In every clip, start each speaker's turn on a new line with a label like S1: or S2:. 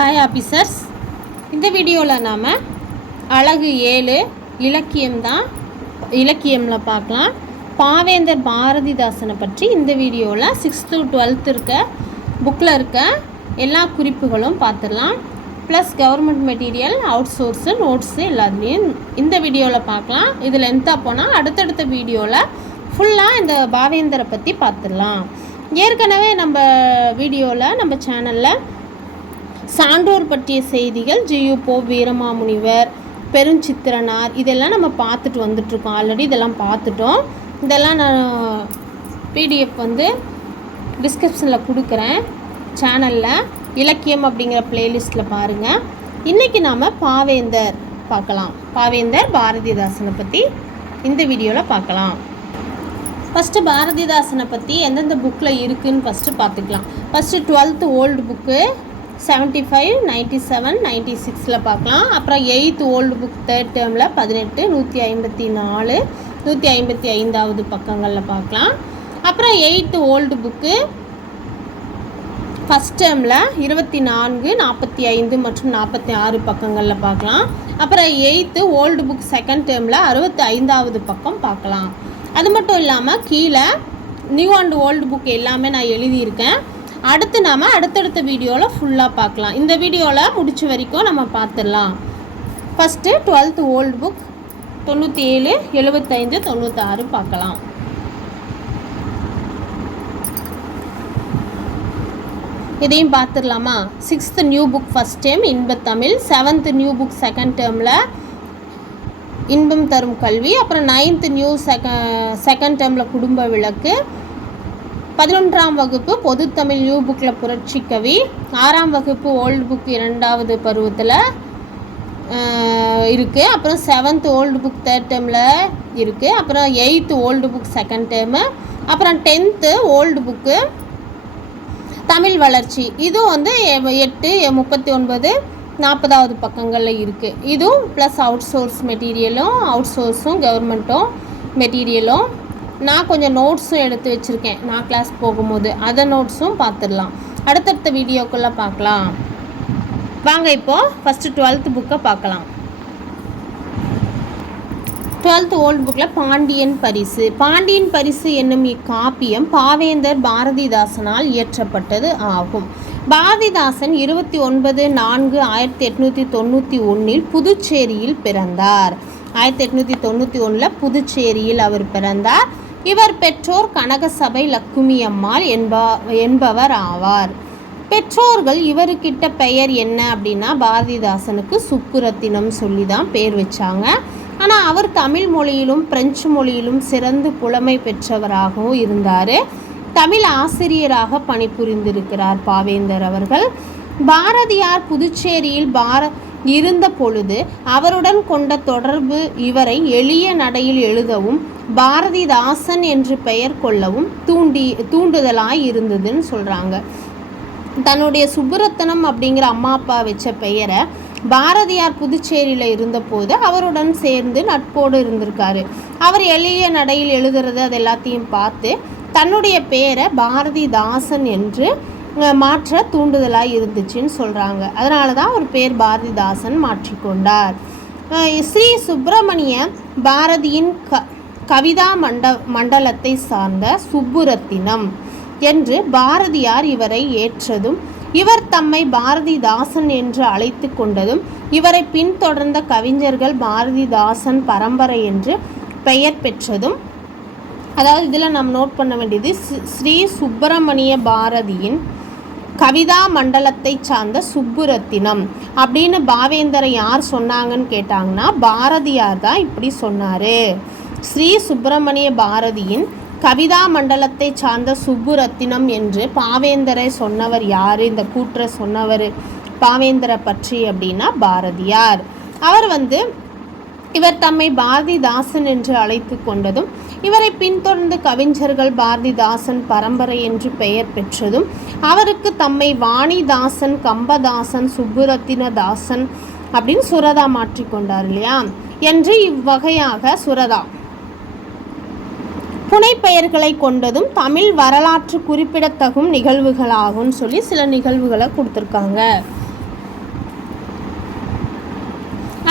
S1: hi officers இந்த வீடியோவில் நாம் அழகு ஏழு இலக்கியம் தான் இலக்கியமில் பார்க்கலாம் பாவேந்தர் பாரதிதாசனை பற்றி இந்த வீடியோவில் சிக்ஸ்த்து டுவெல்த் இருக்க புக்கில் இருக்க எல்லா குறிப்புகளும் பார்த்துடலாம் plus government material outsource notes எல்லாத்துலேயும் இந்த வீடியோவில் பார்க்கலாம் இது லென்த்தாக போனால் அடுத்தடுத்த வீடியோவில் ஃபுல்லாக இந்த பாவேந்தரை பற்றி பார்த்துடலாம் ஏற்கனவே நம்ம வீடியோவில் நம்ம சேனலில் சான்றோர் பற்றிய செய்திகள் ஜியுபோ வீரமாமுனிவர் பெருஞ்சித்திரனார் இதெல்லாம் நம்ம பார்த்துட்டு வந்துட்ருக்கோம் ஆல்ரெடி இதெல்லாம் பார்த்துட்டோம் இதெல்லாம் நான் பிடிஎஃப் வந்து டிஸ்கிரிப்ஷனில் கொடுக்குறேன் சேனலில் இலக்கியம் அப்படிங்கிற பிளேலிஸ்ட்டில் பாருங்கள் இன்றைக்கி நாம் பாவேந்தர் பார்க்கலாம் பாவேந்தர் பாரதிதாசனை பற்றி இந்த வீடியோவில் பார்க்கலாம் ஃபஸ்ட்டு பாரதிதாசனை பற்றி எந்தெந்த புக்கில் இருக்குதுன்னு ஃபஸ்ட்டு பார்த்துக்கலாம் first twelfth old book seventy five ninety seven ninety சிக்ஸில் பார்க்கலாம் அப்புறம் எயித் ஓல்டு புக் தேர்ட் டேர்மில் பதினெட்டு நூற்றி ஐம்பத்தி நாலு நூற்றி ஐம்பத்தி ஐந்தாவது பக்கங்களில் பார்க்கலாம் அப்புறம் எயித்து ஓல்டு புக்கு ஃபஸ்ட் டேர்மில் இருபத்தி நான்கு நாற்பத்தி ஐந்து மற்றும் நாற்பத்தி ஆறு பக்கங்களில் பார்க்கலாம் அப்புறம் எயித்து ஓல்டு புக் செகண்ட் டேர்மில் அறுபத்தி ஐந்தாவது பக்கம் பார்க்கலாம் அது மட்டும் இல்லாமல் கீழே நியூ அண்ட் ஓல்டு புக் எல்லாமே நான் எழுதியிருக்கேன் அடுத்து நாம் அடுத்தடுத்த வீடியோவில் ஃபுல்லாக பார்க்கலாம் இந்த வீடியோவில் முடிச்ச வரைக்கும் நம்ம பார்த்துடலாம் ஃபஸ்ட்டு டுவெல்த் ஓல்டு புக் தொண்ணூற்றி ஏழு எழுபத்தைந்து தொண்ணூற்றாறு பார்க்கலாம் இதையும் பார்த்துடலாமா sixth new book first term இன்பத்தமிழ் செவன்த்து நியூ புக் செகண்ட் டேர்மில் இன்பம் தரும் கல்வி அப்புறம் நைன்த்து நியூ செக செகண்ட் டேர்மில் குடும்ப விளக்கு பதினொன்றாம் வகுப்பு பொதுத்தமிழ் நியூ புக்கில் புரட்சி கவி ஆறாம் வகுப்பு ஓல்டு புக் இரண்டாவது பருவத்தில் இருக்குது அப்புறம் செவன்த் ஓல்டு புக் தேர்ட் டேர்மில் இருக்குது அப்புறம் eighth old book second term அப்புறம் டென்த்து ஓல்டு புக்கு தமிழ் வளர்ச்சி இதுவும் வந்து எட்டு முப்பத்தி ஒன்பது நாற்பதாவது பக்கங்களில் இருக்குது இதுவும் ப்ளஸ் அவுட் சோர்ஸ் மெட்டீரியலும் அவுட் சோர்ஸும் கவர்மெண்ட்டும் மெட்டீரியலும் நான் கொஞ்சம் நோட்ஸும் எடுத்து வச்சுருக்கேன் நான் கிளாஸ் போகும்போது அதை நோட்ஸும் பார்த்துடலாம் அடுத்தடுத்த வீடியோக்குள்ளே பார்க்கலாம் வாங்க இப்போது ஃபஸ்ட்டு டுவெல்த்து புக்கை பார்க்கலாம் டுவெல்த் ஓல்டு புக்கில் பாண்டியன் பரிசு பாண்டியன் பரிசு என்னும் இக்காப்பியம் பாவேந்தர் பாரதிதாசனால் இயற்றப்பட்டது ஆகும் பாரதிதாசன் இருபத்தி ஒன்பது நான்கு ஆயிரத்தி எட்நூற்றி தொண்ணூற்றி ஒன்றில் புதுச்சேரியில் பிறந்தார் ஆயிரத்தி எட்நூற்றி தொண்ணூற்றி ஒன்றில் புதுச்சேரியில் அவர் பிறந்தார் இவர் பெற்றோர் கனகசபை லக்குமி அம்மாள் என்பா என்பவர் ஆவார் பெற்றோர்கள் இவருக்கிட்ட பெயர் என்ன அப்படின்னா பாரதிதாசனுக்கு சுப்புரத்தினம் சொல்லி தான் பேர் வச்சாங்க ஆனால் அவர் தமிழ் மொழியிலும் பிரெஞ்சு மொழியிலும் சிறந்து புலமை பெற்றவராகவும் இருந்தார் தமிழ் ஆசிரியராக பணிபுரிந்திருக்கிறார் பாவேந்தர் அவர்கள் பாரதியார் புதுச்சேரியில் பார இருந்த பொழுது அவருடன் கொண்ட தொடர்பு இவரை எளிய நடையில் எழுதவும் பாரதிதாசன் என்று பெயர் கொள்ளவும் தூண்டி தூண்டுதலாய் இருந்ததுன்னு சொல்கிறாங்க தன்னுடைய சுப்புரத்தனம் அப்படிங்கிற அம்மா அப்பா வச்ச பெயரை பாரதியார் புதுச்சேரியில் இருந்தபோது அவருடன் சேர்ந்து நட்போடு இருந்திருக்காரு அவர் எளிய நடையில் எழுதுறது அது எல்லாத்தையும் பார்த்து தன்னுடைய பேரை பாரதிதாசன் என்று மாற்ற தூண்டுதலாக இருந்துச்சுன்னு சொல்கிறாங்க அதனால தான் அவர் பேர் பாரதிதாசன் மாற்றிக்கொண்டார் ஸ்ரீ சுப்பிரமணிய பாரதியின் க கவிதா மண்ட மண்டலத்தை சார்ந்த சுப்புரத்தினம் என்று பாரதியார் இவரை ஏற்றதும் இவர் தம்மை பாரதிதாசன் என்று அழைத்து கொண்டதும் இவரை பின்தொடர்ந்த கவிஞர்கள் பாரதிதாசன் பரம்பரை என்று பெயர் பெற்றதும் அதாவது இதில் நாம் நோட் பண்ண வேண்டியது ஸ்ரீ சுப்பிரமணிய பாரதியின் கவிதா மண்டலத்தை சார்ந்த சுப்புரத்தினம் அப்படின்னு பாவேந்தரை யார் சொன்னாங்கன்னு கேட்டாங்கன்னா பாரதியார் தான் இப்படி சொன்னார் ஸ்ரீ சுப்பிரமணிய பாரதியின் கவிதா மண்டலத்தை சார்ந்த சுப்புரத்தினம் என்று பாவேந்தரை சொன்னவர் யார் இந்த கூற்றை சொன்னவர் பாவேந்தரை பற்றி அப்படின்னா பாரதியார் அவர் வந்து இவர் தம்மை பாரதிதாசன் என்று அழைத்து கொண்டதும் இவரை பின்தொடர்ந்து கவிஞர்கள் பாரதிதாசன் பரம்பரை என்று பெயர் பெற்றதும் அவருக்கு தம்மை வாணிதாசன் கம்பதாசன் சுப்புரத்தின தாசன் அப்படின்னு சுரதா மாற்றிக்கொண்டார் இல்லையா என்று இவ்வகையாக சுரதா புனைப்பெயர்களை கொண்டதும் தமிழ் வரலாற்று குறிப்பிடத்தகும் நிகழ்வுகளாகும்னு சொல்லி சில நிகழ்வுகளை கொடுத்துருக்காங்க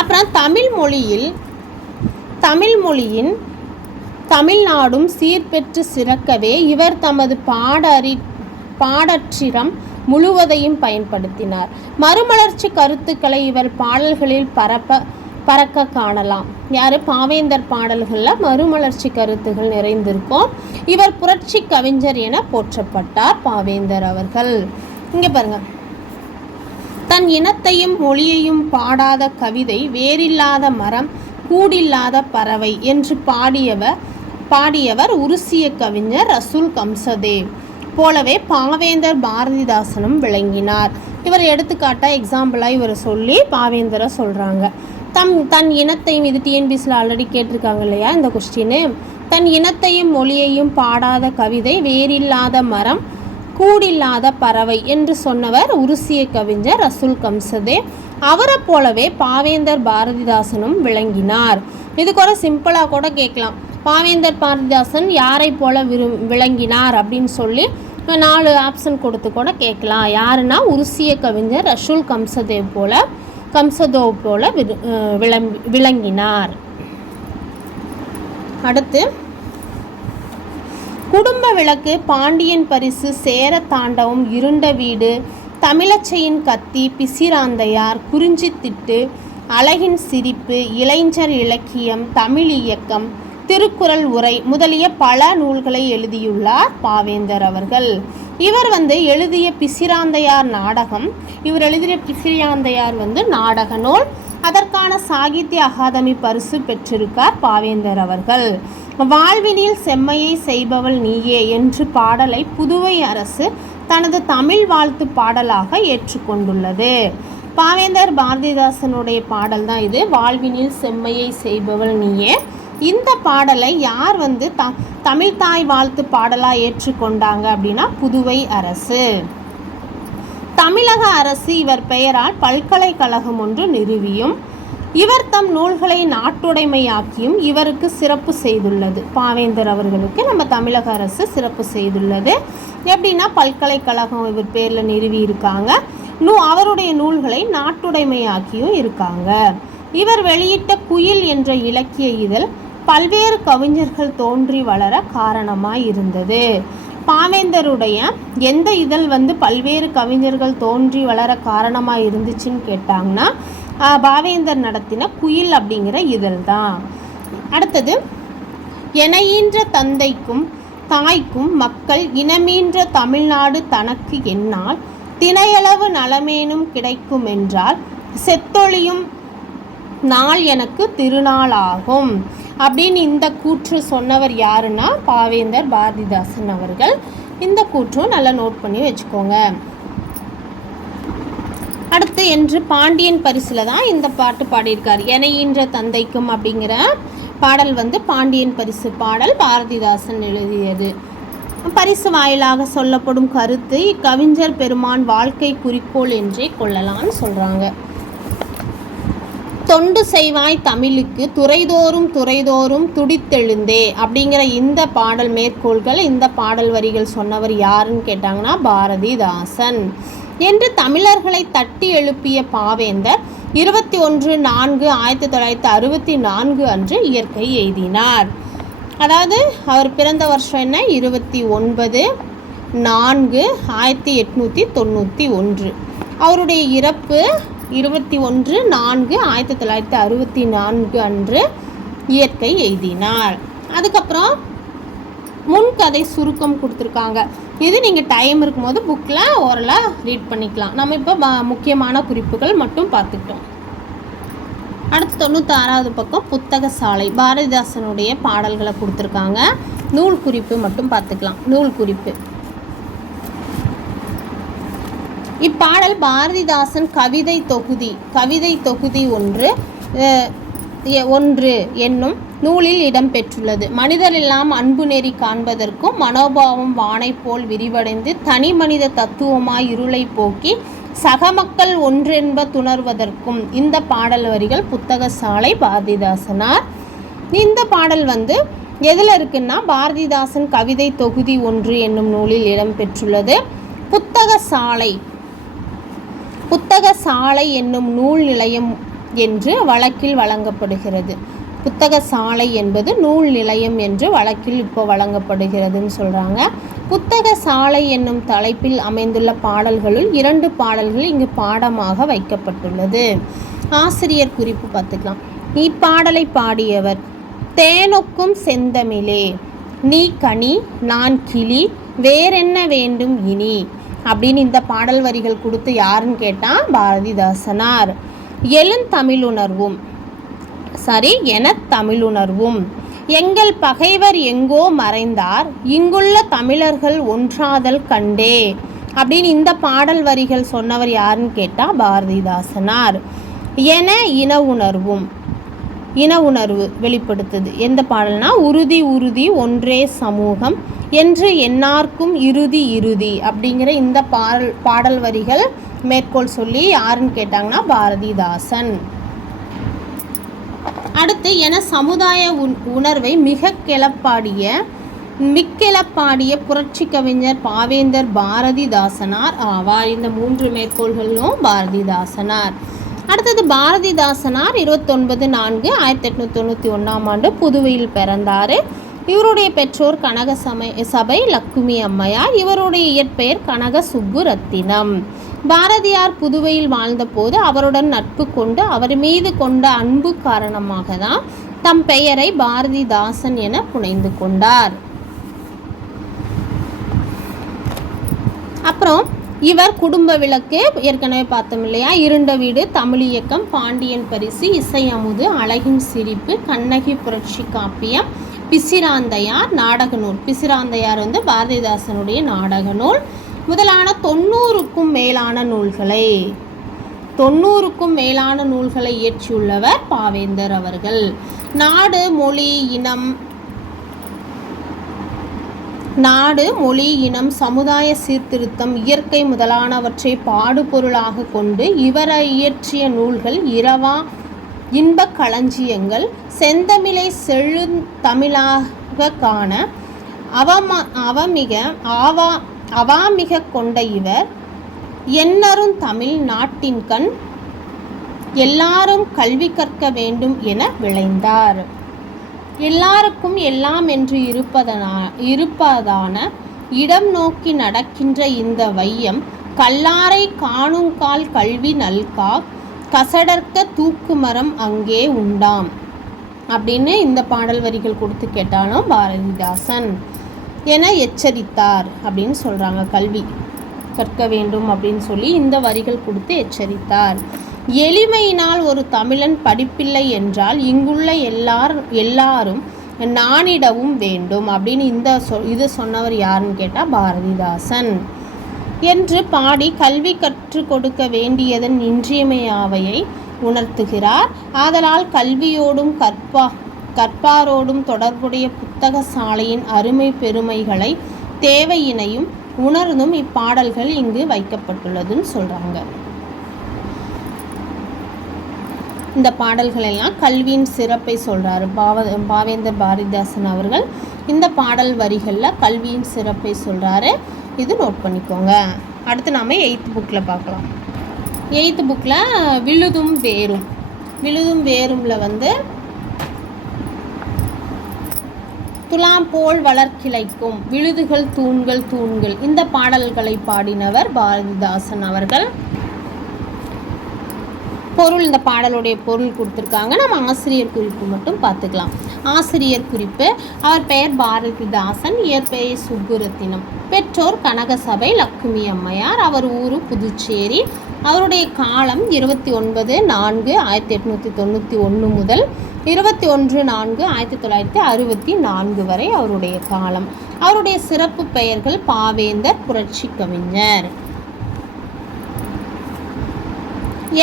S1: அப்புறம் தமிழ் மொழியில் தமிழ் மொழியின் தமிழ்நாடும் சீர்பெற்று சிறக்கவே இவர் தமது பாடறி பாடற்றிரம் முழுவதையும் பயன்படுத்தினார் மறுமலர்ச்சி கருத்துக்களை இவர் பாடல்களில் பரப்ப பறக்க காணலாம் யார் பாவேந்தர் பாடல்களில் மறுமலர்ச்சி கருத்துகள் நிறைந்திருக்கும் இவர் புரட்சி கவிஞர் என போற்றப்பட்டார் பாவேந்தர் அவர்கள் இங்கே பாருங்கள் தன் இனத்தையும் மொழியையும் பாடாத கவிதை வேறில்லாத மரம் கூடில்லாத பறவை என்று பாடியவர் பாடியவர் உருசிய கவிஞர் ரசூல் கம்சதேவ் போலவே பாவேந்தர் பாரதிதாசனும் விளங்கினார் இவர் எடுத்துக்காட்டாக எக்ஸாம்பிளாக இவர் சொல்லி பாவேந்தரை சொல்கிறாங்க தம் தன் இனத்தையும் இது டிஎன்பிசியில் ஆல்ரெடி கேட்டிருக்காங்க இல்லையா இந்த கொஸ்டின் தன் இனத்தையும் மொழியையும் பாடாத கவிதை வேறில்லாத மரம் கூடில்லாத பறவை என்று சொன்னவர் உருசிய கவிஞர் ரசூல் கம்சதே அவரை போலவே பாவேந்தர் பாரதிதாசனும் விளங்கினார் இது கூட சிம்பிளாக கூட கேட்கலாம் பாவேந்தர் பாரதிதாசன் யாரை போல விரு விளங்கினார் அப்படின்னு சொல்லி நாலு ஆப்ஷன் கொடுத்து கூட கேட்கலாம் யாருன்னா உருசிய கவிஞர் ரஷுல் கம்சதேவ் போல் கம்சதோ போல விளம்பி விளங்கினார் அடுத்து குடும்ப விளக்கு பாண்டியன் பரிசு சேர தாண்டவம் இருண்ட வீடு தமிழச்சையின் கத்தி பிசிராந்தையார் குறிஞ்சித்திட்டு அழகின் சிரிப்பு இளைஞர் இலக்கியம் தமிழ் இயக்கம் திருக்குறள் உரை முதலிய பல நூல்களை எழுதியுள்ளார் பாவேந்தர் அவர்கள் இவர் வந்து எழுதிய பிசிராந்தையார் நாடகம் இவர் எழுதிய பிசிராந்தையார் வந்து நாடக நூல் அதற்கான சாகித்ய அகாதமி பரிசு பெற்றிருக்கார் பாவேந்தர் அவர்கள் வாழ்வினில் செம்மையை செய்பவள் நீயே என்று பாடலை புதுவை அரசு தனது தமிழ் வாழ்த்து பாடலாக ஏற்றுக்கொண்டுள்ளது பாவேந்தர் பாரதிதாசனுடைய பாடல் தான் இது வாழ்வினில் செம்மையை செய்பவள் நீயே இந்த பாடலை யார் வந்து த தமிழ்தாய் வாழ்த்து பாடலாக ஏற்றுக்கொண்டாங்க அப்படின்னா புதுவை அரசு தமிழக அரசு இவர் பெயரால் பல்கலைக்கழகம் ஒன்று நிறுவியும் இவர் தம் நூல்களை நாட்டுடைமையாக்கியும் இவருக்கு சிறப்பு செய்துள்ளது பாவேந்தர் அவர்களுக்கு நம்ம தமிழக அரசு சிறப்பு செய்துள்ளது எப்படின்னா பல்கலைக்கழகம் இவர் பேரில் நிறுவி இருக்காங்க நூ அவருடைய நூல்களை நாட்டுடைமையாக்கியும் இருக்காங்க இவர் வெளியிட்ட குயில் என்ற இலக்கிய இதழ் பல்வேறு கவிஞர்கள் தோன்றி வளர காரணமாக இருந்தது பாவேந்தருடைய எந்த இதழ் வந்து பல்வேறு கவிஞர்கள் தோன்றி வளர காரணமாக இருந்துச்சுன்னு கேட்டாங்கன்னா பாவேந்தர் நடத்தின குயில் அப்படிங்கிற இதழ் தான் அடுத்தது எனையின்ற தந்தைக்கும் தாய்க்கும் மக்கள் இனமீன்ற தமிழ்நாடு தனக்கு என்னால் தினையளவு நலமேனும் கிடைக்கும் என்றால் செத்தொழியும் நாள் எனக்கு திருநாளாகும் அப்படின்னு இந்த கூற்று சொன்னவர் யாருன்னா பாவேந்தர் பாரதிதாசன் அவர்கள் இந்த கூற்றும் நல்லா நோட் பண்ணி வச்சுக்கோங்க அடுத்து என்று பாண்டியன் பரிசில் தான் இந்த பாட்டு பாடியிருக்கார் எனையின்ற தந்தைக்கும் அப்படிங்கிற பாடல் வந்து பாண்டியன் பரிசு பாடல் பாரதிதாசன் எழுதியது பரிசு வாயிலாக சொல்லப்படும் கருத்து இக்கவிஞர் பெருமான் வாழ்க்கை குறிக்கோள் என்றே கொள்ளலாம்னு சொல்கிறாங்க தொண்டு செய்வாய் தமிழுக்கு துறைதோறும் துறைதோறும் துடித்தெழுந்தே அப்படிங்கிற இந்த பாடல் மேற்கோள்கள் இந்த பாடல் வரிகள் சொன்னவர் யாருன்னு கேட்டாங்கன்னா பாரதிதாசன் என்று தமிழர்களை தட்டி எழுப்பிய பாவேந்தர் இருபத்தி ஒன்று நான்கு ஆயிரத்தி தொள்ளாயிரத்தி அறுபத்தி நான்கு அன்று இயற்கை எய்தினார் அதாவது அவர் பிறந்த வருஷம் என்ன இருபத்தி ஒன்பது நான்கு ஆயிரத்தி எட்நூற்றி தொண்ணூற்றி ஒன்று அவருடைய இறப்பு இருபத்தி ஒன்று நான்கு ஆயிரத்தி தொள்ளாயிரத்தி அறுபத்தி நான்கு அன்று இயற்கை எழுதினார் அதுக்கப்புறம் முன்கதை சுருக்கம் கொடுத்துருக்காங்க இது நீங்கள் டைம் இருக்கும்போது புக்கில் ஓரலாக ரீட் பண்ணிக்கலாம் நம்ம இப்போ முக்கியமான குறிப்புகள் மட்டும் பார்த்துக்கிட்டோம் அடுத்து தொண்ணூத்தாறாவது பக்கம் புத்தக சாலை பாரதிதாசனுடைய பாடல்களை கொடுத்துருக்காங்க நூல் குறிப்பு மட்டும் பார்த்துக்கலாம் நூல் குறிப்பு இப்பாடல் பாரதிதாசன் கவிதை தொகுதி கவிதை தொகுதி ஒன்று ஒன்று என்னும் நூலில் இடம்பெற்றுள்ளது மனிதரெல்லாம் அன்பு நெறி காண்பதற்கும் மனோபாவம் வானை போல் விரிவடைந்து தனி மனித தத்துவமாய் இருளை போக்கி சகமக்கள் ஒன்றென்ப துணர்வதற்கும் இந்த பாடல் வரிகள் புத்தக சாலை பாரதிதாசனார் இந்த பாடல் வந்து எதில் இருக்குன்னா பாரதிதாசன் கவிதை தொகுதி ஒன்று என்னும் நூலில் இடம்பெற்றுள்ளது புத்தக சாலை புத்தக சாலை என்னும் நூல் நிலையம் என்று வழக்கில் வழங்கப்படுகிறது புத்தக சாலை என்பது நூல் நிலையம் என்று வழக்கில் இப்போ வழங்கப்படுகிறதுன்னு சொல்கிறாங்க புத்தக சாலை என்னும் தலைப்பில் அமைந்துள்ள பாடல்களுள் இரண்டு பாடல்கள் இங்கு பாடமாக வைக்கப்பட்டுள்ளது ஆசிரியர் குறிப்பு பார்த்துக்கலாம் இப்பாடலை பாடியவர் தேனொக்கும் செந்தமிலே நீ கனி நான் கிளி வேறென்ன வேண்டும் இனி அப்படின்னு இந்த பாடல் வரிகள் கொடுத்து யாருன்னு கேட்டால் பாரதிதாசனார் எழுந் தமிழுணர்வும் சரி என தமிழுணர்வும் எங்கள் பகைவர் எங்கோ மறைந்தார் இங்குள்ள தமிழர்கள் ஒன்றாதல் கண்டே அப்படின்னு இந்த பாடல் வரிகள் சொன்னவர் யாருன்னு கேட்டால் பாரதிதாசனார் என இன உணர்வும் இன உணர்வு வெளிப்படுத்துது எந்த பாடல்னா உறுதி உறுதி ஒன்றே சமூகம் என்று என்னார்க்கும் இறுதி இறுதி அப்படிங்கிற இந்த பாடல் பாடல் வரிகள் மேற்கோள் சொல்லி யாருன்னு கேட்டாங்கன்னா பாரதிதாசன் அடுத்து என சமுதாய உணர்வை மிக கிளப்பாடிய மிக்கெழப்பாடிய புரட்சி கவிஞர் பாவேந்தர் பாரதிதாசனார் ஆவார் இந்த மூன்று மேற்கோள்களும் பாரதிதாசனார் அடுத்தது பாரதிதாசனார் இருபத்தொன்பது நான்கு ஆயிரத்தி எட்நூற்றி தொண்ணூற்றி ஒன்றாம் ஆண்டு புதுவையில் பிறந்தார் இவருடைய பெற்றோர் கனக சமை சபை லக்குமி அம்மையார் இவருடைய இயற்பெயர் கனக சுப்பு ரத்தினம் பாரதியார் புதுவையில் வாழ்ந்தபோது அவருடன் நட்பு கொண்டு அவர் மீது கொண்ட அன்பு காரணமாக தான் தம் பெயரை பாரதிதாசன் என புனைந்து கொண்டார் அப்புறம் இவர் குடும்ப விளக்கு ஏற்கனவே பார்த்தோம் இல்லையா இருண்ட வீடு தமிழ் இயக்கம் பாண்டியன் பரிசு இசை அமுது அழகின் சிரிப்பு கண்ணகி புரட்சி காப்பியம் பிசிராந்தையார் நாடக நூல் பிசிராந்தையார் வந்து பாரதிதாசனுடைய நாடக நூல் முதலான தொண்ணூறுக்கும் மேலான நூல்களை தொண்ணூறுக்கும் மேலான நூல்களை இயற்றியுள்ளவர் பாவேந்தர் அவர்கள் நாடு மொழி இனம் நாடு மொழி இனம் சமுதாய சீர்திருத்தம் இயற்கை முதலானவற்றை பாடுபொருளாக கொண்டு இவர இயற்றிய நூல்கள் இரவா இன்பக் களஞ்சியங்கள் செந்தமிழை செழுந்தமிழாக காண அவம அவமிக ஆவா அவாமிக கொண்ட இவர் என்னரும் தமிழ் நாட்டின் கண் எல்லாரும் கல்வி கற்க வேண்டும் என விளைந்தார் எல்லாருக்கும் எல்லாம் என்று இருப்பதனா இருப்பதான இடம் நோக்கி நடக்கின்ற இந்த வையம் கல்லாரை காணுங்கால் கல்வி நல்கா கசடர்க்க தூக்கு மரம் அங்கே உண்டாம் அப்படின்னு இந்த பாடல் வரிகள் கொடுத்து கேட்டாலும் பாரதிதாசன் என எச்சரித்தார் அப்படின்னு சொல்கிறாங்க கல்வி கற்க வேண்டும் அப்படின்னு சொல்லி இந்த வரிகள் கொடுத்து எச்சரித்தார் எளிமையினால் ஒரு தமிழன் படிப்பில்லை என்றால் இங்குள்ள எல்லார் எல்லாரும் நானிடவும் வேண்டும் அப்படின்னு இந்த சொ இது சொன்னவர் யாருன்னு கேட்டால் பாரதிதாசன் என்று பாடி கல்வி கற்றுக் கொடுக்க வேண்டியதன் இன்றியமையாவையை உணர்த்துகிறார் ஆதலால் கல்வியோடும் கற்பா கற்பாரோடும் தொடர்புடைய புத்தக சாலையின் அருமை பெருமைகளை தேவையினையும் உணர்ந்தும் இப்பாடல்கள் இங்கு வைக்கப்பட்டுள்ளதுன்னு சொல்கிறாங்க இந்த பாடல்கள் எல்லாம் கல்வியின் சிறப்பை சொல்கிறாரு பாவ பாவேந்தர் பாரதிதாசன் அவர்கள் இந்த பாடல் வரிகளில் கல்வியின் சிறப்பை சொல்கிறாரு இது நோட் பண்ணிக்கோங்க அடுத்து நாம் எயித்து புக்கில் பார்க்கலாம் எயித்து புக்கில் விழுதும் வேரும் விழுதும் வேரும்ல வந்து துலாம் போல் வளர்க்கிளைக்கும் விழுதுகள் தூண்கள் தூண்கள் இந்த பாடல்களை பாடினவர் பாரதிதாசன் அவர்கள் பொருள் இந்த பாடலுடைய பொருள் கொடுத்துருக்காங்க நம்ம ஆசிரியர் குறிப்பு மட்டும் பார்த்துக்கலாம் ஆசிரியர் குறிப்பு அவர் பெயர் பாரதிதாசன் இயற்பெயர் சுப்புரத்தினம் பெற்றோர் கனகசபை லக்குமி அம்மையார் அவர் ஊர் புதுச்சேரி அவருடைய காலம் இருபத்தி ஒன்பது நான்கு ஆயிரத்தி எட்நூற்றி தொண்ணூற்றி ஒன்று முதல் இருபத்தி ஒன்று நான்கு ஆயிரத்தி தொள்ளாயிரத்தி அறுபத்தி நான்கு வரை அவருடைய காலம் அவருடைய சிறப்பு பெயர்கள் பாவேந்தர் புரட்சி கவிஞர்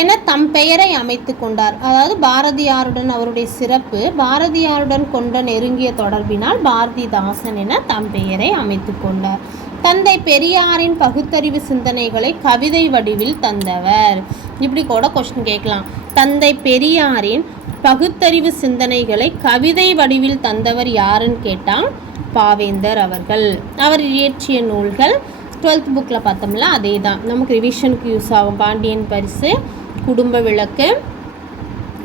S1: என தம் பெயரை அமைத்து கொண்டார் அதாவது பாரதியாருடன் அவருடைய சிறப்பு பாரதியாருடன் கொண்ட நெருங்கிய தொடர்பினால் பாரதிதாசன் என தம் பெயரை அமைத்து கொண்டார் தந்தை பெரியாரின் பகுத்தறிவு சிந்தனைகளை கவிதை வடிவில் தந்தவர் இப்படி கூட கொஸ்டின் கேட்கலாம் தந்தை பெரியாரின் பகுத்தறிவு சிந்தனைகளை கவிதை வடிவில் தந்தவர் யாருன்னு கேட்டால் பாவேந்தர் அவர்கள் அவர் இயற்றிய நூல்கள் டுவெல்த் புக்கில் பார்த்தோம்ல அதே தான் நமக்கு ரிவிஷனுக்கு யூஸ் ஆகும் பாண்டியன் பரிசு குடும்ப விளக்கு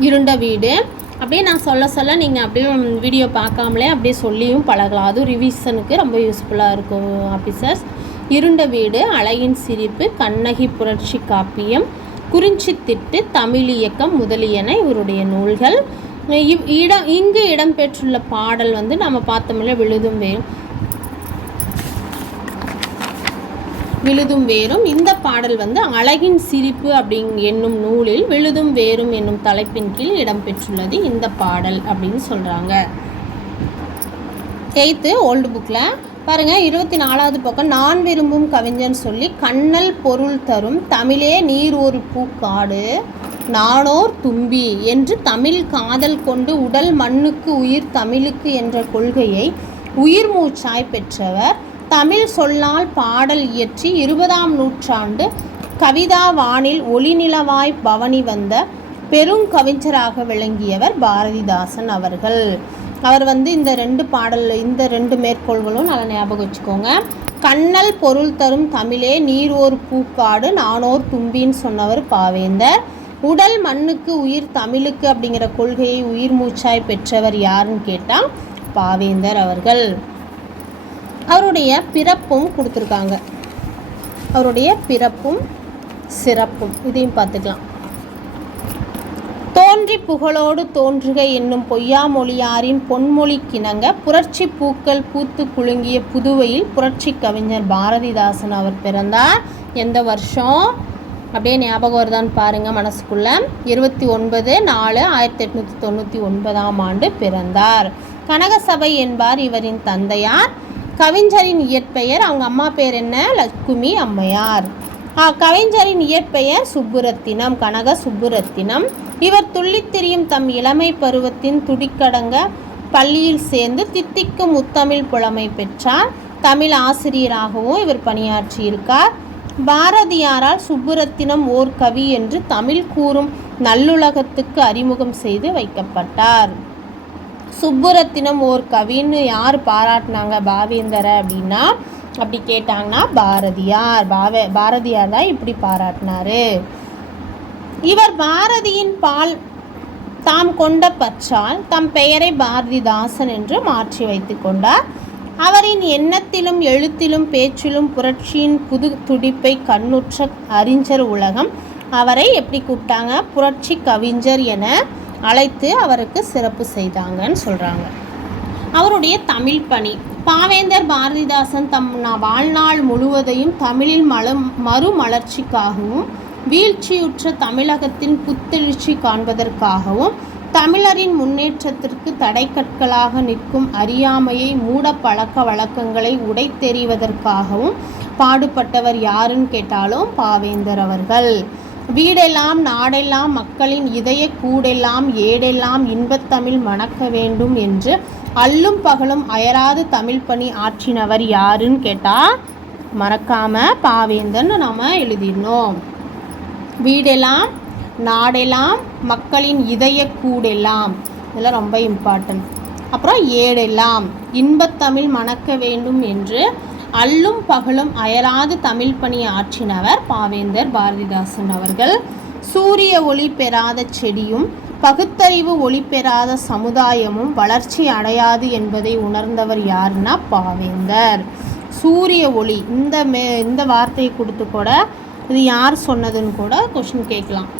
S1: இருண்ட வீடு அப்படியே நான் சொல்ல சொல்ல நீங்கள் அப்படியே வீடியோ பார்க்காமலே அப்படியே சொல்லியும் பழகலாம் அதுவும் ரிவிஷனுக்கு ரொம்ப யூஸ்ஃபுல்லாக இருக்கும் ஆஃபீஸர்ஸ் இருண்ட வீடு அழகின் சிரிப்பு கண்ணகி புரட்சி காப்பியம் குறிஞ்சி திட்டு தமிழ் இயக்கம் முதலியன இவருடைய நூல்கள் இவ் இடம் இங்கு இடம்பெற்றுள்ள பாடல் வந்து நம்ம பார்த்தோம்ல விழுதும் வேணும் விழுதும் வேறும் இந்த பாடல் வந்து அழகின் சிரிப்பு அப்படிங் என்னும் நூலில் விழுதும் வேறும் என்னும் தலைப்பின் கீழ் இடம்பெற்றுள்ளது இந்த பாடல் அப்படின்னு சொல்கிறாங்க எய்த்து ஓல்டு புக்கில் பாருங்கள் இருபத்தி நாலாவது பக்கம் நான் விரும்பும் கவிஞன் சொல்லி கண்ணல் பொருள் தரும் தமிழே நீர் ஒரு பூக்காடு நானோர் தும்பி என்று தமிழ் காதல் கொண்டு உடல் மண்ணுக்கு உயிர் தமிழுக்கு என்ற கொள்கையை உயிர் மூச்சாய் பெற்றவர் தமிழ் சொல்லால் பாடல் இயற்றி இருபதாம் நூற்றாண்டு கவிதாவானில் ஒளிநிலவாய் பவனி வந்த பெரும் கவிஞராக விளங்கியவர் பாரதிதாசன் அவர்கள் அவர் வந்து இந்த ரெண்டு பாடல் இந்த ரெண்டு மேற்கோள்களும் நல்லா ஞாபகம் வச்சுக்கோங்க கண்ணல் பொருள் தரும் தமிழே நீரோர் பூக்காடு நானோர் தும்பின்னு சொன்னவர் பாவேந்தர் உடல் மண்ணுக்கு உயிர் தமிழுக்கு அப்படிங்கிற கொள்கையை உயிர் மூச்சாய் பெற்றவர் யாருன்னு கேட்டால் பாவேந்தர் அவர்கள் அவருடைய பிறப்பும் கொடுத்துருக்காங்க அவருடைய பிறப்பும் சிறப்பும் இதையும் பார்த்துக்கலாம் தோன்றி புகழோடு தோன்றுக என்னும் பொய்யாமொழியாரின் பொன்மொழி கிணங்க புரட்சி பூக்கள் பூத்து குலுங்கிய புதுவையில் புரட்சி கவிஞர் பாரதிதாசன் அவர் பிறந்தார் எந்த வருஷம் அப்படியே ஞாபகம் வருதான்னு பாருங்கள் மனசுக்குள்ளே இருபத்தி ஒன்பது நாலு ஆயிரத்தி எட்நூற்றி தொண்ணூற்றி ஒன்பதாம் ஆண்டு பிறந்தார் கனகசபை என்பார் இவரின் தந்தையார் கவிஞரின் இயற்பெயர் அவங்க அம்மா பேர் என்ன லக்குமி அம்மையார் கவிஞரின் இயற்பெயர் சுப்புரத்தினம் கனக சுப்புரத்தினம் இவர் துள்ளித் திரியும் தம் இளமை பருவத்தின் துடிக்கடங்க பள்ளியில் சேர்ந்து தித்திக்கும் முத்தமிழ் புலமை பெற்றார் தமிழ் ஆசிரியராகவும் இவர் பணியாற்றியிருக்கார் பாரதியாரால் சுப்புரத்தினம் ஓர் கவி என்று தமிழ் கூறும் நல்லுலகத்துக்கு அறிமுகம் செய்து வைக்கப்பட்டார் சுப்புரத்தினம் ஓர் கவின்னு யார் பாராட்டினாங்க பாவேந்தரை அப்படின்னா அப்படி கேட்டாங்கன்னா பாரதியார் பாவே பாரதியார் தான் இப்படி பாராட்டினாரு இவர் பாரதியின் பால் தாம் கொண்ட பற்றால் தம் பெயரை பாரதிதாசன் என்று மாற்றி வைத்து கொண்டார் அவரின் எண்ணத்திலும் எழுத்திலும் பேச்சிலும் புரட்சியின் புது துடிப்பை கண்ணுற்ற அறிஞர் உலகம் அவரை எப்படி கூப்பிட்டாங்க புரட்சி கவிஞர் என அழைத்து அவருக்கு சிறப்பு செய்தாங்கன்னு சொல்கிறாங்க அவருடைய தமிழ் பணி பாவேந்தர் பாரதிதாசன் தம் வாழ்நாள் முழுவதையும் தமிழில் மல மறுமலர்ச்சிக்காகவும் வீழ்ச்சியுற்ற தமிழகத்தின் புத்தெழுச்சி காண்பதற்காகவும் தமிழரின் முன்னேற்றத்திற்கு தடைக்கற்களாக நிற்கும் அறியாமையை மூட பழக்க வழக்கங்களை உடை தெரிவதற்காகவும் பாடுபட்டவர் யாருன்னு கேட்டாலும் பாவேந்தர் அவர்கள் வீடெல்லாம் நாடெல்லாம் மக்களின் இதய கூடெல்லாம் ஏடெல்லாம் இன்பத்தமிழ் மணக்க வேண்டும் என்று அல்லும் பகலும் அயராது தமிழ் பணி ஆற்றினவர் யாருன்னு கேட்டால் மறக்காம பாவேந்தன் நம்ம எழுதிடணும் வீடெல்லாம் நாடெல்லாம் மக்களின் இதய கூடெல்லாம் இதெல்லாம் ரொம்ப இம்பார்ட்டன்ட் அப்புறம் ஏடெல்லாம் இன்பத்தமிழ் மணக்க வேண்டும் என்று அல்லும் பகலும் அயராது தமிழ் பணி ஆற்றினவர் பாவேந்தர் பாரதிதாசன் அவர்கள் சூரிய ஒளி பெறாத செடியும் பகுத்தறிவு ஒளி பெறாத சமுதாயமும் வளர்ச்சி அடையாது என்பதை உணர்ந்தவர் யாருன்னா பாவேந்தர் சூரிய ஒளி இந்த மே இந்த வார்த்தையை கொடுத்து கூட இது யார் சொன்னதுன்னு கூட கொஷின் கேட்கலாம்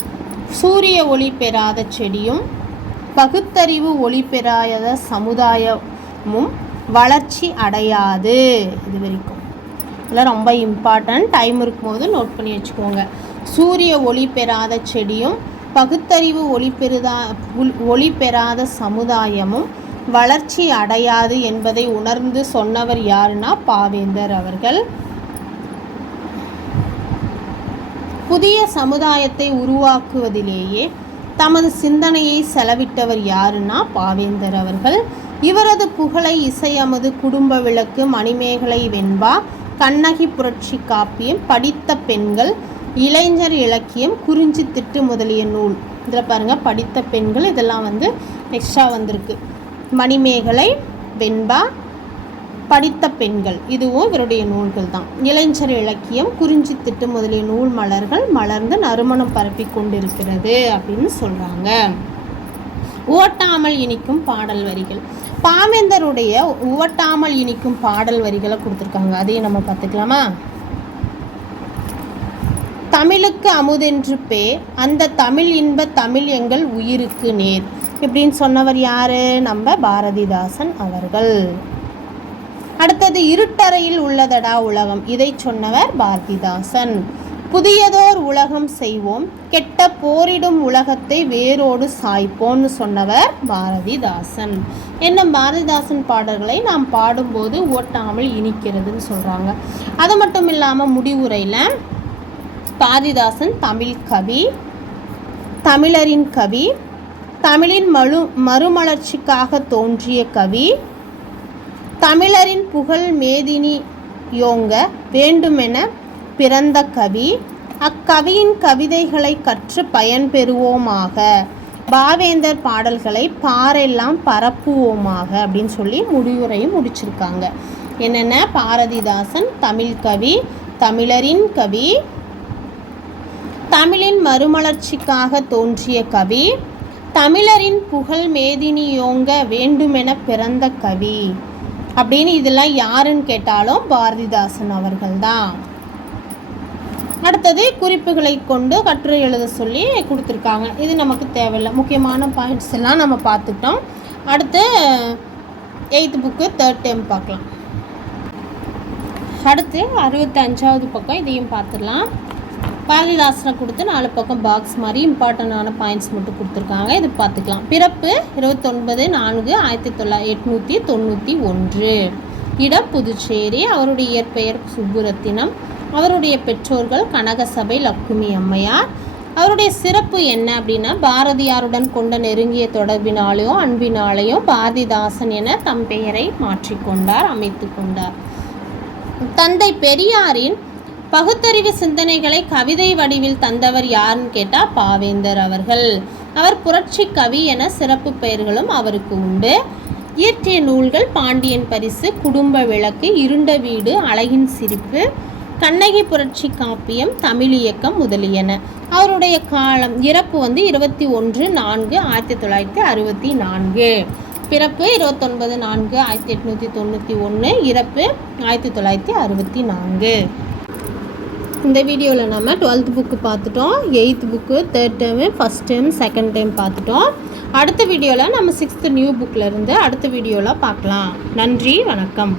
S1: சூரிய ஒளி பெறாத செடியும் பகுத்தறிவு ஒளி பெறாத சமுதாயமும் வளர்ச்சி அடையாது இது வரைக்கும் இதெல்லாம் ரொம்ப இம்பார்ட்டன்ட் டைம் இருக்கும்போது நோட் பண்ணி வச்சுக்கோங்க சூரிய ஒளி பெறாத செடியும் பகுத்தறிவு ஒளி பெறுதா ஒளி பெறாத சமுதாயமும் வளர்ச்சி அடையாது என்பதை உணர்ந்து சொன்னவர் யாருன்னா பாவேந்தர் அவர்கள் புதிய சமுதாயத்தை உருவாக்குவதிலேயே தமது சிந்தனையை செலவிட்டவர் யாருன்னா பாவேந்தர் அவர்கள் இவரது புகழை இசையமது குடும்ப விளக்கு மணிமேகலை வெண்பா கண்ணகி புரட்சி காப்பியம் படித்த பெண்கள் இளைஞர் இலக்கியம் குறிஞ்சி திட்டு முதலிய நூல் இதில் பாருங்கள் படித்த பெண்கள் இதெல்லாம் வந்து எக்ஸ்ட்ரா வந்திருக்கு மணிமேகலை வெண்பா படித்த பெண்கள் இதுவும் இவருடைய நூல்கள் தான் இளைஞர் இலக்கியம் குறிஞ்சி திட்டு முதலிய நூல் மலர்கள் மலர்ந்து நறுமணம் பரப்பி கொண்டிருக்கிறது அப்படின்னு சொல்கிறாங்க ஓட்டாமல் இனிக்கும் பாடல் வரிகள் பாமேந்தருடைய உவட்டாமல் இனிக்கும் பாடல் வரிகளை கொடுத்துருக்காங்க அதையும் நம்ம பார்த்துக்கலாமா தமிழுக்கு அமுதென்று பே அந்த தமிழ் இன்ப தமிழ் எங்கள் உயிருக்கு நேர் இப்படின்னு சொன்னவர் யாரு நம்ம பாரதிதாசன் அவர்கள் அடுத்தது இருட்டறையில் உள்ளதடா உலகம் இதை சொன்னவர் பாரதிதாசன் புதியதோர் உலகம் செய்வோம் கெட்ட போரிடும் உலகத்தை வேரோடு சாய்ப்போம்னு சொன்னவர் பாரதிதாசன் என்ன பாரதிதாசன் பாடல்களை நாம் பாடும்போது ஓட்டாமல் இனிக்கிறதுன்னு சொல்கிறாங்க அது மட்டும் இல்லாமல் முடிவுரையில் பாரதிதாசன் தமிழ் கவி தமிழரின் கவி தமிழின் மறு மறுமலர்ச்சிக்காக தோன்றிய கவி தமிழரின் புகழ் மேதினி யோங்க வேண்டுமென பிறந்த கவி அக்கவியின் கவிதைகளை கற்று பயன்பெறுவோமாக பாவேந்தர் பாடல்களை பாரெல்லாம் பரப்புவோமாக அப்படின்னு சொல்லி முடிவுரையும் முடிச்சிருக்காங்க என்னென்ன பாரதிதாசன் தமிழ் கவி தமிழரின் கவி தமிழின் மறுமலர்ச்சிக்காக தோன்றிய கவி தமிழரின் புகழ் மேதினியோங்க வேண்டுமென பிறந்த கவி அப்படின்னு இதெல்லாம் யாருன்னு கேட்டாலும் பாரதிதாசன் அவர்கள்தான் அடுத்தது குறிப்புகளை கொண்டு கட்டுரை எழுத சொல்லி கொடுத்துருக்காங்க இது நமக்கு தேவையில்லை முக்கியமான பாயிண்ட்ஸ் எல்லாம் நம்ம பார்த்துட்டோம் அடுத்து எயித்து புக்கு தேர்ட் டைம் பார்க்கலாம் அடுத்து அறுபத்தஞ்சாவது பக்கம் இதையும் பார்த்துடலாம் பாரதிதாசனை கொடுத்து நாலு பக்கம் பாக்ஸ் மாதிரி இம்பார்ட்டண்டான பாயிண்ட்ஸ் மட்டும் கொடுத்துருக்காங்க இது பார்த்துக்கலாம் பிறப்பு இருபத்தொன்பது நான்கு ஆயிரத்தி தொள்ளாயிரத்தி எட்நூற்றி தொண்ணூற்றி ஒன்று இடம் புதுச்சேரி அவருடைய இயற்பெயர் சுப்புரத்தினம் அவருடைய பெற்றோர்கள் கனகசபை லக்குமி அம்மையார் அவருடைய சிறப்பு என்ன அப்படின்னா பாரதியாருடன் கொண்ட நெருங்கிய தொடர்பினாலேயோ அன்பினாலேயோ பாரதிதாசன் என தம் பெயரை மாற்றிக்கொண்டார் அமைத்து கொண்டார் தந்தை பெரியாரின் பகுத்தறிவு சிந்தனைகளை கவிதை வடிவில் தந்தவர் யாருன்னு கேட்டால் பாவேந்தர் அவர்கள் அவர் புரட்சி கவி என சிறப்பு பெயர்களும் அவருக்கு உண்டு இயற்றிய நூல்கள் பாண்டியன் பரிசு குடும்ப விளக்கு இருண்ட வீடு அழகின் சிரிப்பு கண்ணகி புரட்சி காப்பியம் தமிழ் இயக்கம் முதலியன அவருடைய காலம் இறப்பு வந்து இருபத்தி ஒன்று நான்கு ஆயிரத்தி தொள்ளாயிரத்தி அறுபத்தி நான்கு பிறப்பு இருபத்தொன்பது நான்கு ஆயிரத்தி எட்நூற்றி தொண்ணூற்றி ஒன்று இறப்பு ஆயிரத்தி தொள்ளாயிரத்தி அறுபத்தி நான்கு இந்த வீடியோவில் நம்ம டுவெல்த் புக்கு பார்த்துட்டோம் eighth book third term first term second time பார்த்துட்டோம் அடுத்த வீடியோவில் நம்ம சிக்ஸ்த்து நியூ புக்கில் இருந்து அடுத்த வீடியோவில் பார்க்கலாம் நன்றி வணக்கம்